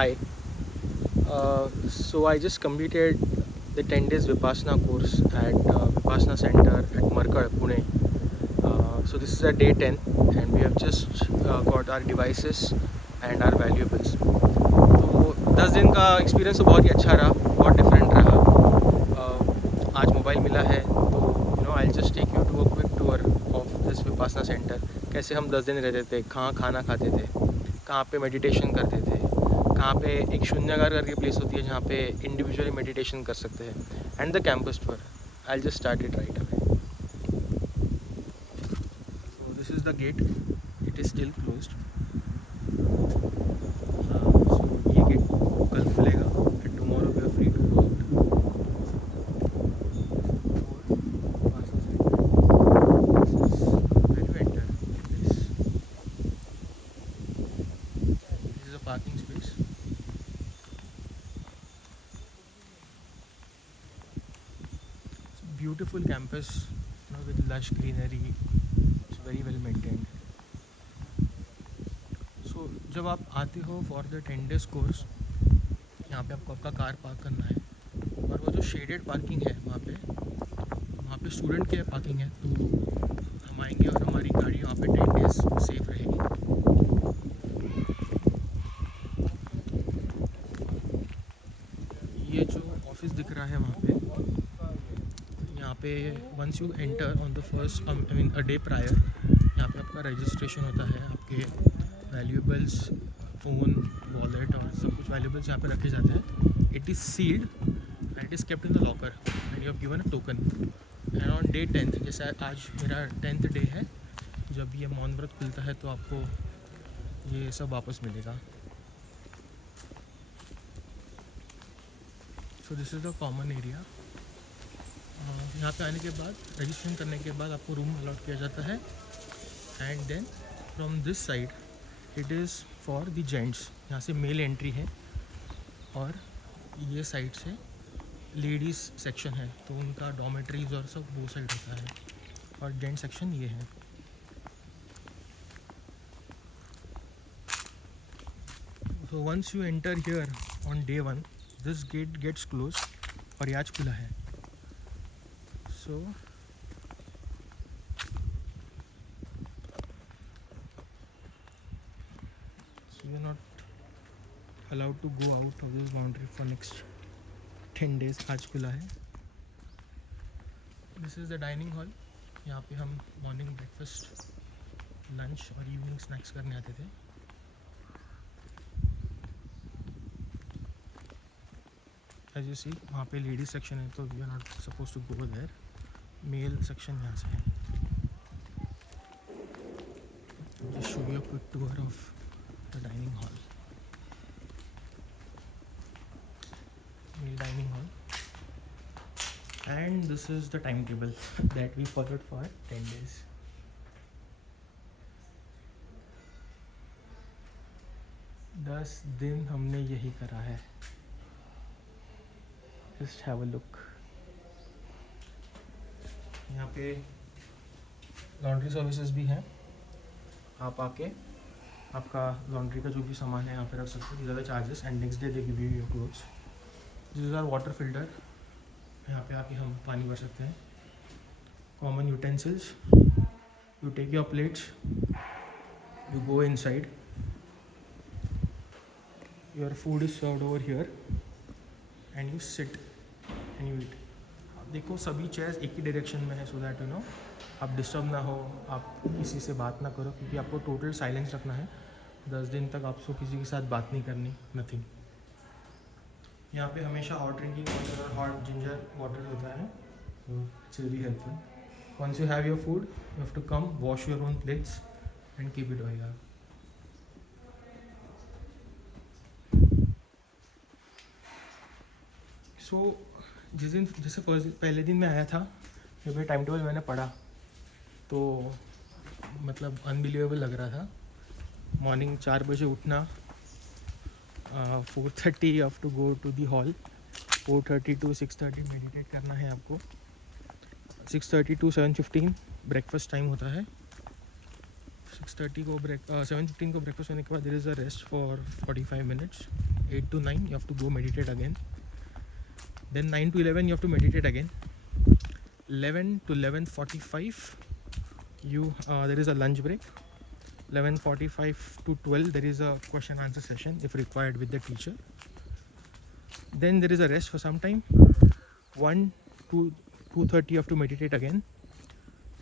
Hi. So I just completed the 10 days Vipassana course at Vipassana Center at Markad, Pune. So this is a day 10 and we have just got our devices and our valuables. तो 10 दिन का experience तो बहुत ही अच्छा रहा, बहुत different रहा. आज मोबाइल मिला है तो I just take you to a quick tour of this Vipassana centre. कैसे हम 10 दिन रहते थे, कहाँ खाना खाते थे, कहाँ पे मेडिटेशन करते थे, कहाँ पे एक शून्यगार करके प्लेस होती है जहाँ पे इंडिविजुअली मेडिटेशन कर सकते हैं, and the campus tour. I just start it right away. So this is the gate, it is still closed. So ये गेट कल खुलेगा and tomorrow we are free to go out. This is a parking space. It's a beautiful campus, with lush greenery. It's very well maintained. So जब आप आते हो for the 10 days course, यहाँ पे आपको आपका कार पार्क करना है और वो जो शेडेड पार्किंग है वहाँ पे स्टूडेंट के पार्किंग है. तो हम आएंगे और हमारी गाड़ी वहाँ पे 10 days सेफ रहेगी. ये जो ऑफिस दिख रहा है वहाँ पे once you enter on the first a day prior, यहाँ पे आपका रजिस्ट्रेशन होता है. आपके वैल्यूएबल्स, फ़ोन, वॉलेट और सब कुछ वैल्यूएबल्स यहाँ पे रखे जाते हैं. It is sealed and it is kept in the locker and you have given a token. And on day 10th, जैसे आज मेरा 10th डे है, जब ये मौन व्रत खुलता है तो आपको ये सब वापस मिलेगा. सो this is the common area. यहाँ पे आने के बाद, रजिस्ट्रेशन करने के बाद आपको रूम अलॉट किया जाता है. And then from this side it is for the gents. यहाँ से मेल एंट्री है और ये साइड से लेडीज़ सेक्शन है, तो उनका डॉर्मेटरीज और सब वो साइड होता है, और जेंट सेक्शन ये है. So once you enter here on day 1, this gate gets closed और ये आज खुला है. So you're not allowed to go out of this boundary for next 10 days. आज खुला है. This is the dining hall. यहाँ पे हम मॉर्निंग ब्रेकफास्ट, लंच और इवनिंग स्नैक्स करने आते थे. एज यू सी, वहाँ पे लेडीज सेक्शन है तो we are not suppose to go there. Male section यहाँ से है. Just show you a quick tour of the dining hall. Male dining hall. And this is the time table that we followed for 10 days. दस दिन हमने यही करा है. Just have a look. यहाँ पे लॉन्ड्री सर्विसेज भी हैं. आप आके आपका लॉन्ड्री का जो भी सामान है यहाँ पे रख सकते हो. ज़्यादा charges and next day they give you your clothes. This is our water filter. यहाँ पे आके हम पानी भर सकते हैं. Common utensils, you take your plates, you go inside, your food is served over here and you sit and you eat. देखो सभी चेयर्स एक ही डायरेक्शन में है, सो दैट आप डिस्टर्ब ना हो, आप किसी से बात ना करो, क्योंकि आपको टोटल साइलेंस रखना है. 10 दिन तक आपको किसी के साथ बात नहीं करनी, नथिंग. यहाँ पे हमेशा हॉट ड्रिंकिंग वाटर और हॉट जिंजर वाटर होता है, तो it's really helpful. Once you have your food you have to come, wash your own plates and keep it over. So जिस दिन, जैसे पहले दिन मैं आया था, जब ये टाइम टेबल मैंने पढ़ा तो मतलब अनबिलीवेबल लग रहा था. मॉर्निंग 4 बजे उठना, 4:30 you have to go to the hall, 4:30 to 6:30 meditate करना है आपको, 6:30 to 7:15 ब्रेकफास्ट टाइम होता है, 6:30 को 7:15 को ब्रेकफास्ट होने के बाद there is a rest for 45 minutes. 8 to 9 you have to go meditate again. Then 9 to 11 you have to meditate again. 11 to 11:45 there is a lunch break. 11:45 to 12 there is a question answer session if required with the teacher. Then there is a rest for some time. 1 to 2:30 you have to meditate again.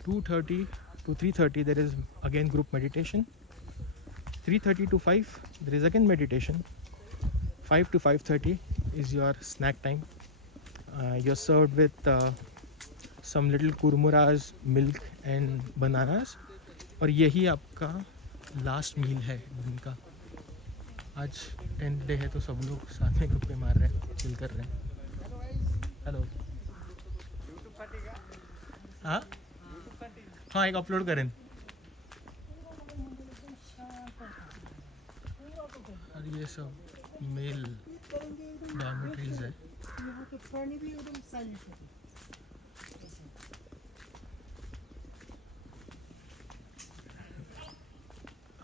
2:30 to 3:30 there is again group meditation. 3:30 to 5 there is again meditation. 5 to 5:30 is your snack time. You're served with some little kurmuras, milk and bananas. और यही आपका last मील है दिन का. आज 10th day है तो सब लोग साथ में ग्रुप पे मार रहे हैं, चिल कर रहे हैं. हेलो. हाँ हाँ एक अपलोड करें. और ये सब मेल डॉर्मेटरीज है.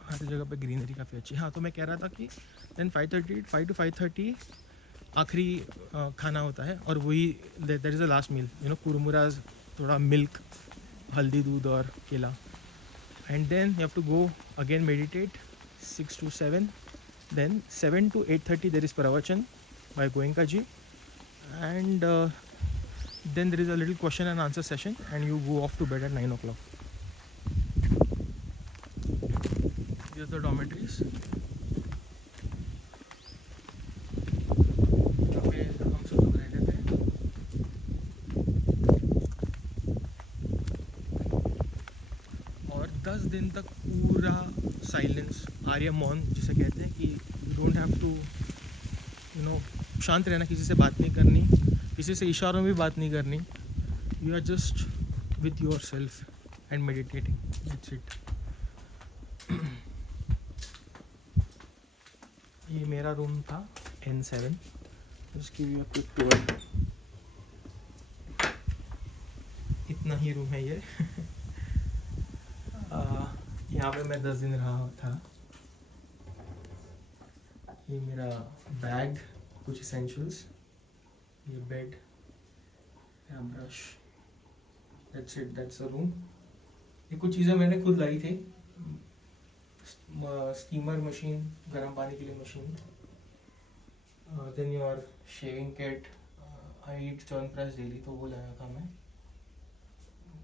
हर जगह पे ग्रीनरी काफ़ी अच्छी. हाँ तो मैं कह रहा था कि देन 5 to 5:30 आखिरी खाना होता है और वही that is the last meal. कुरमुराज, थोड़ा मिल्क, हल्दी दूध और केला. And then you have to go again meditate 6 to 7. Then 7 to 8:30 there is pravachan by Goenka ji. And then there is a little question and answer session and you go off to bed at 9 o'clock. These are the dormitories. यहाँ पे हम सब लोग रहते थे. और 10 दिन तक पूरा साइलेंस, आर्य मौन जिसे कहते हैं, कि यू डोंट हैव टू शांत रहना, किसी से बात नहीं करनी, किसी से इशारों में भी बात नहीं करनी. You are just with yourself and meditating. That's it. ये मेरा रूम था N7. उसकी भी क्विक टूर. इतना ही रूम है ये. यहाँ पे मैं 10 दिन रहा था. ये मेरा बैग, कुछ इसेंशियल्स, ये बेड, यहाँ brush. That's it. That's a room. ये कुछ चीज़ें मैंने खुद लाई थी. स्टीमर मशीन, गर्म पानी के लिए machine. Then your shaving kit. I eat chyawanprash daily तो वो लाया था मैं.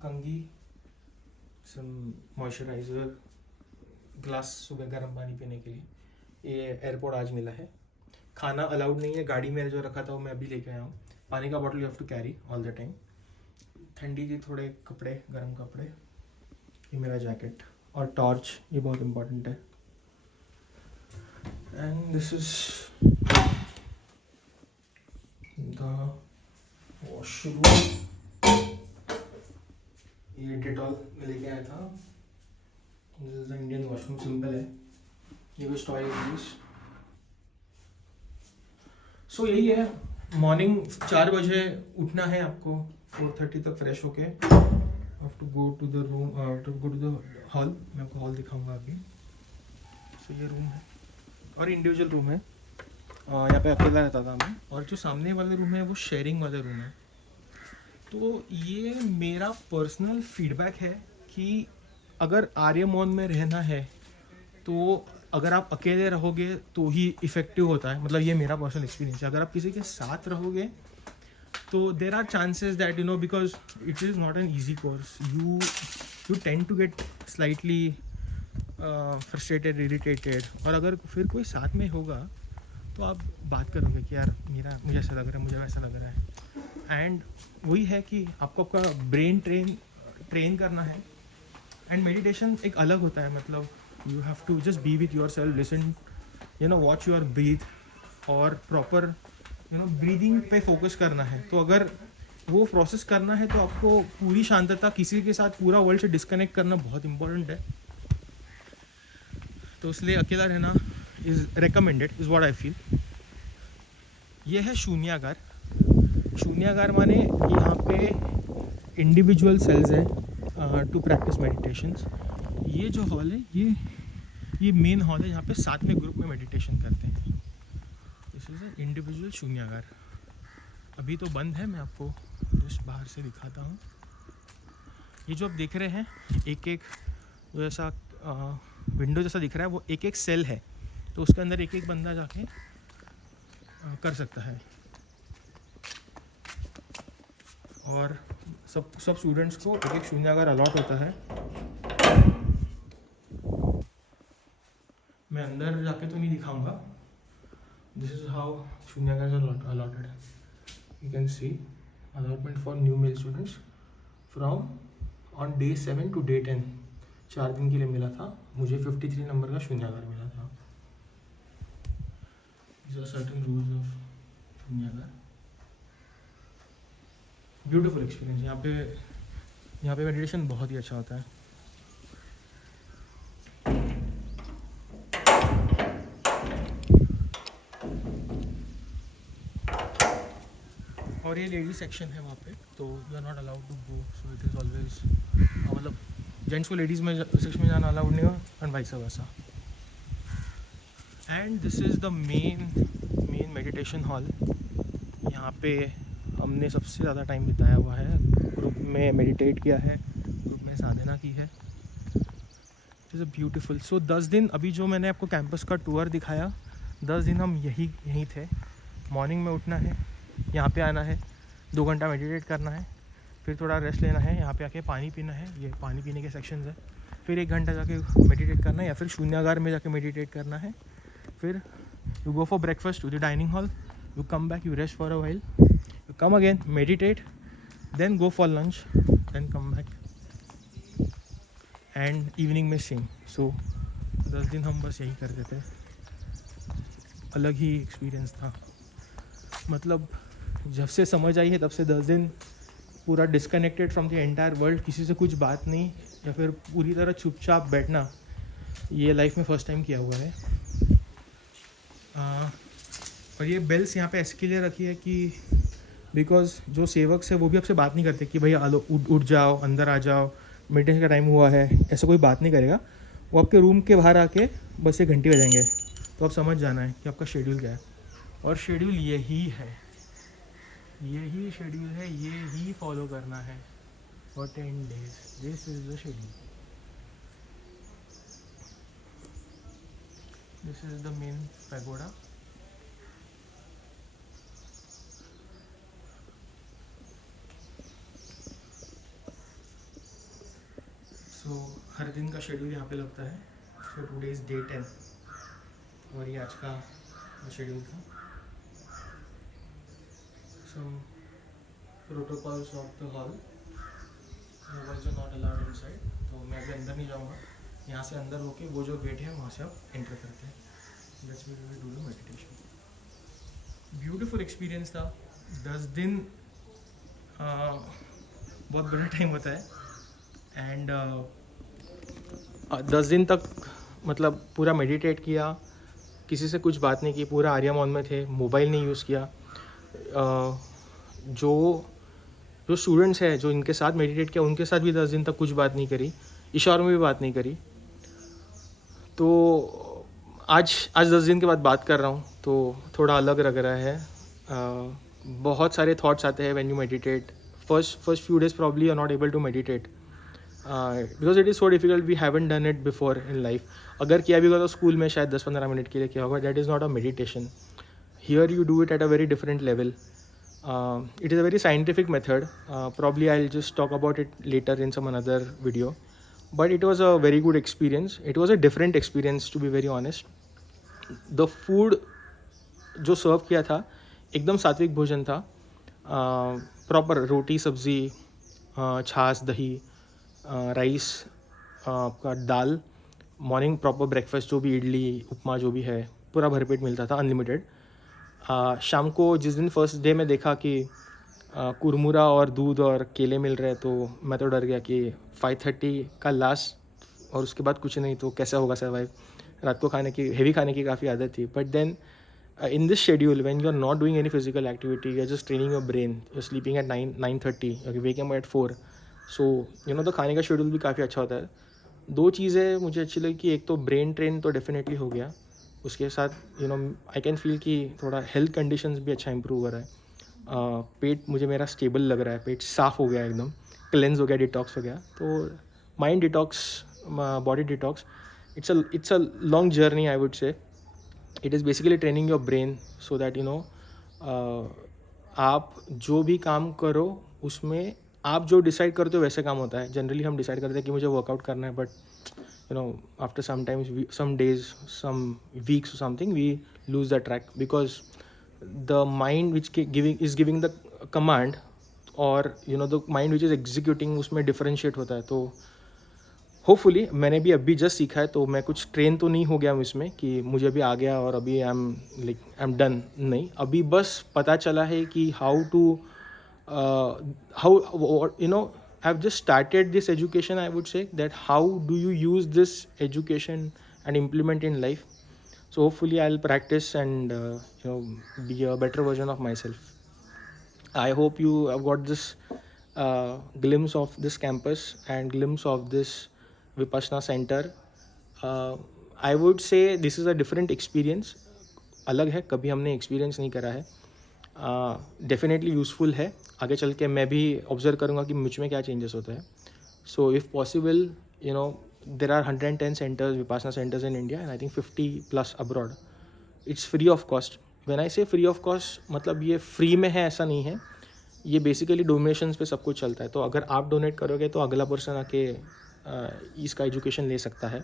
कंघी, सम मॉइस्चराइज़र, ग्लास सुबह गर्म पानी पीने के लिए. ये एयरपोर्ट आज मिला है. खाना अलाउड नहीं है. गाड़ी में जो रखा था वो मैं अभी लेके आया हूँ. पानी का bottle you have to carry all the time. ठंडी के थोड़े कपड़े, गर्म कपड़े. ये मेरा जैकेट और टॉर्च, ये बहुत इम्पोर्टेंट है. And this is the washroom. ये डेटॉल में लेके आया था. This is the Indian washroom. Simple है. ये कुछ टॉयलेटरीज. सो यही है. मॉर्निंग 4 बजे उठना है आपको. 4:30 तक फ्रेश होके have to go to the room, to go to the hall. मैं आपको हॉल दिखाऊंगा अभी. सो ये रूम है और इंडिविजुअल रूम है. यहाँ पे अकेला रहता था मैं. और जो सामने वाले रूम है वो शेयरिंग वाले रूम है. तो ये मेरा पर्सनल फीडबैक है कि अगर आर्य मौन में रहना है तो अगर आप अकेले रहोगे तो ही इफ़ेक्टिव होता है. मतलब ये मेरा पर्सनल एक्सपीरियंस है. अगर आप किसी के साथ रहोगे तो there are chances that because it is not an easy course. You tend to get slightly frustrated, irritated. और अगर फिर कोई साथ में होगा तो आप बात करोगे कि यार मुझे ऐसा लग रहा है, मुझे वैसा लग रहा है. एंड वही है कि आपको आपका ब्रेन ट्रेन करना है. एंड मेडिटेशन एक अलग होता है. मतलब you have to just be with yourself, listen, watch your breathe और proper breathing पे focus करना है. तो अगर वो प्रोसेस करना है तो आपको पूरी शांतता, किसी के साथ पूरा वर्ल्ड से डिस्कनेक्ट करना बहुत इम्पोर्टेंट है. तो इसलिए अकेला रहना is recommended, is what I feel. ये है शून्यागार. शून्यागार माने यहाँ पे इंडिविजुअल सेल्स हैं टू प्रैक्टिस मेडिटेशंस. ये जो हॉल है ये मेन हॉल है जहाँ पे साथ में ग्रुप में मेडिटेशन करते हैं। This is an individual shunyagar. अभी तो बंद है, मैं आपको जस्ट बाहर से दिखाता हूँ। ये जो आप देख रहे हैं एक एक जो ऐसा विंडो जैसा दिख रहा है वो एक एक सेल है, तो उसके अंदर एक एक बंदा जाके कर सकता है। और सब स्टूडेंट्स को एक एक शून्यागार अलॉट होता है। मैं अंदर जाके तो नहीं दिखाऊंगा। This is how shunyagar allotted. You can see allotment for new male students from on day 7 to day 10। 4 दिन के लिए मिला था मुझे। 53 नंबर का शून्यागार मिला था। These are certain rules of shunyagar. Beautiful experience. यहाँ पे मेडिटेशन बहुत ही अच्छा होता है। और ये लेडी सेक्शन है वहाँ पे, तो you are not allowed to go, so it is always मतलब जेंट्स को लेडीज़ में सेक्शन में जाना अलाउड नहीं हो and vice versa. And this is the main meditation hall. यहाँ पे हमने सबसे ज़्यादा टाइम बिताया हुआ है, ग्रुप में मेडिटेट किया है, ग्रुप में साधना की है। It is a beautiful. So 10 दिन अभी जो मैंने आपको कैंपस का टूर दिखाया, 10 दिन हम यहीं थे। मॉर्निंग में उठना है, यहाँ पे आना है, 2 घंटा मेडिटेट करना है, फिर थोड़ा रेस्ट लेना है, यहाँ पे आके पानी पीना है, ये पानी पीने के सेक्शंस है, फिर 1 घंटा जाके मेडिटेट करना है या फिर शून्यागार में जाके मेडिटेट करना है, फिर you go for breakfast to the dining hall, you come back, you rest for a while, you come again meditate, then go for lunch, then come back and evening में सेम। सो 10 दिन हम बस यही करते थे। अलग ही experience था। मतलब जब से समझ आई है तब से 10 दिन पूरा disconnected from the entire world, किसी से कुछ बात नहीं या फिर पूरी तरह चुपचाप बैठना, ये लाइफ में फ़र्स्ट टाइम किया हुआ है। और ये बेल्स यहाँ पे ऐसे लिए रखी है कि बिकॉज जो सेवक है वो भी आपसे बात नहीं करते कि भैया आलो उठ जाओ, अंदर आ जाओ, मेडिटेशन का टाइम हुआ है, ऐसा कोई बात नहीं करेगा। वो आपके रूम के बाहर आके बस 1 घंटी बजाएंगे, तो आप समझ जाना है कि आपका शेड्यूल क्या है। और शेड्यूल यही शेड्यूल है, ये ही फॉलो करना है for 10 days। This is the schedule. This is the main pagoda. So हर दिन का शेड्यूल यहाँ पे लगता है। सो टुडे इज डे 10 और ये आज का शेड्यूल था। Some protocols of the hall, mobiles are not allowed inside, तो मैं अभी अंदर नहीं जाऊँगा। यहाँ से अंदर होके वो जो गेट है वहाँ से आप एंटर करते हैं। That's where we do the meditation. Beautiful experience था। 10 दिन बहुत बड़ा टाइम होता है। एंड 10 दिन तक मतलब पूरा मेडिटेट किया, किसी से कुछ बात नहीं की, पूरा आर्या मौन में थे, मोबाइल नहीं यूज़ किया। जो स्टूडेंट्स हैं जो इनके साथ मेडिटेट किया उनके साथ भी 10 दिन तक कुछ बात नहीं करी, इशारों में भी बात नहीं करी। तो आज 10 दिन के बाद बात कर रहा हूँ तो थोड़ा अलग लग रहा है। बहुत सारे थॉट्स आते हैं when you meditate. First few days probably you are not able to meditate because it is so difficult, we haven't done it before in life. अगर किया भी होगा तो स्कूल में शायद 10-15 मिनट के लिए किया होगा। that is not a meditation. Here you do it at a very different level. It is a very scientific method. Probably I'll just talk about it later in some another video. But it was a very good experience. It was a different experience, to be very honest. The food जो सर्व किया था एकदम सात्विक भोजन था। Proper रोटी, सब्ज़ी, छाछ, दही, राइस, आपका दाल, मॉर्निंग प्रॉपर ब्रेकफास्ट, जो भी इडली उपमा जो भी है पूरा भरपेट मिलता था, अनलिमिटेड। शाम को जिस दिन फर्स्ट डे में देखा कि कुरमुरा और दूध और केले मिल रहे हैं तो मैं तो डर गया कि 5:30 का लास्ट और उसके बाद कुछ नहीं तो कैसा होगा सर्वाइव। रात को हेवी खाने की काफ़ी आदत थी। But then in this schedule, when you are not doing any physical activity, you are just training your brain, you are sleeping at 9:30, you are waking up at 4, so the खाने का schedule भी काफ़ी अच्छा होता है। दो चीज़ें मुझे अच्छी लगी कि एक तो ब्रेन ट्रेन तो डेफिनेटली हो गया, उसके साथ आई कैन फील कि थोड़ा हेल्थ कंडीशंस भी अच्छा इंप्रूव हो रहा है। पेट मुझे मेरा स्टेबल लग रहा है, पेट साफ़ हो गया एकदम, क्लेंस हो गया, डिटॉक्स हो गया। तो mind detox, body detox, it's a long journey I would say. It is basically training your brain so that आप जो भी काम करो उसमें आप जो डिसाइड करते हो वैसे काम होता है। जनरली हम डिसाइड करते हैं कि मुझे वर्कआउट करना है, but after sometimes some days, some weeks or something, we lose the track because the mind which giving the command, or the mind which is executing, उसमें differentiate होता है। तो होपफुली मैंने भी अभी जस्ट सीखा है, तो मैं कुछ ट्रेन तो नहीं हो गया हूँ इसमें कि मुझे अभी आ गया और अभी आई एम डन, नहीं। अभी बस पता चला है कि how to how I've just started this education, I would say, that how do you use this education and implement in life. So hopefully I'll practice and be a better version of myself. I hope you have got this glimpse of this campus and glimpse of this Vipassana center. I would say this is a different experience, अलग है, कभी हमने experience नहीं करा है। Definitely useful है, आगे चल के मैं भी ऑब्जर्व करूँगा कि मुझ में क्या चेंजेस होते हैं। So if possible, there are 110 centres, Vipassana centres in India, and I think 50+ abroad. It's free of cost. When I say free of cost, मतलब ये फ्री में है ऐसा नहीं है, ये बेसिकली डोनेशंस पे सब कुछ चलता है। तो अगर आप डोनेट करोगे तो अगला पर्सन आके इसका एजुकेशन ले सकता है।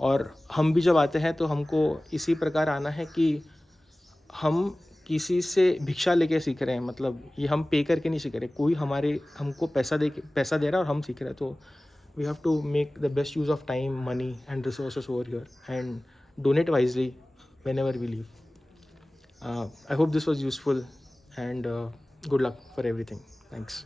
और हम भी जब आते हैं तो हमको इसी प्रकार आना है कि हम किसी से भिक्षा लेके सीख रहे हैं, मतलब ये हम पे करके नहीं सीख रहे, कोई हमको पैसा दे रहा है और हम सीख रहे हैं। तो we have to make the best use of time, money and resources over here and donate wisely whenever we leave. I hope this was useful, and good luck for everything. Thanks.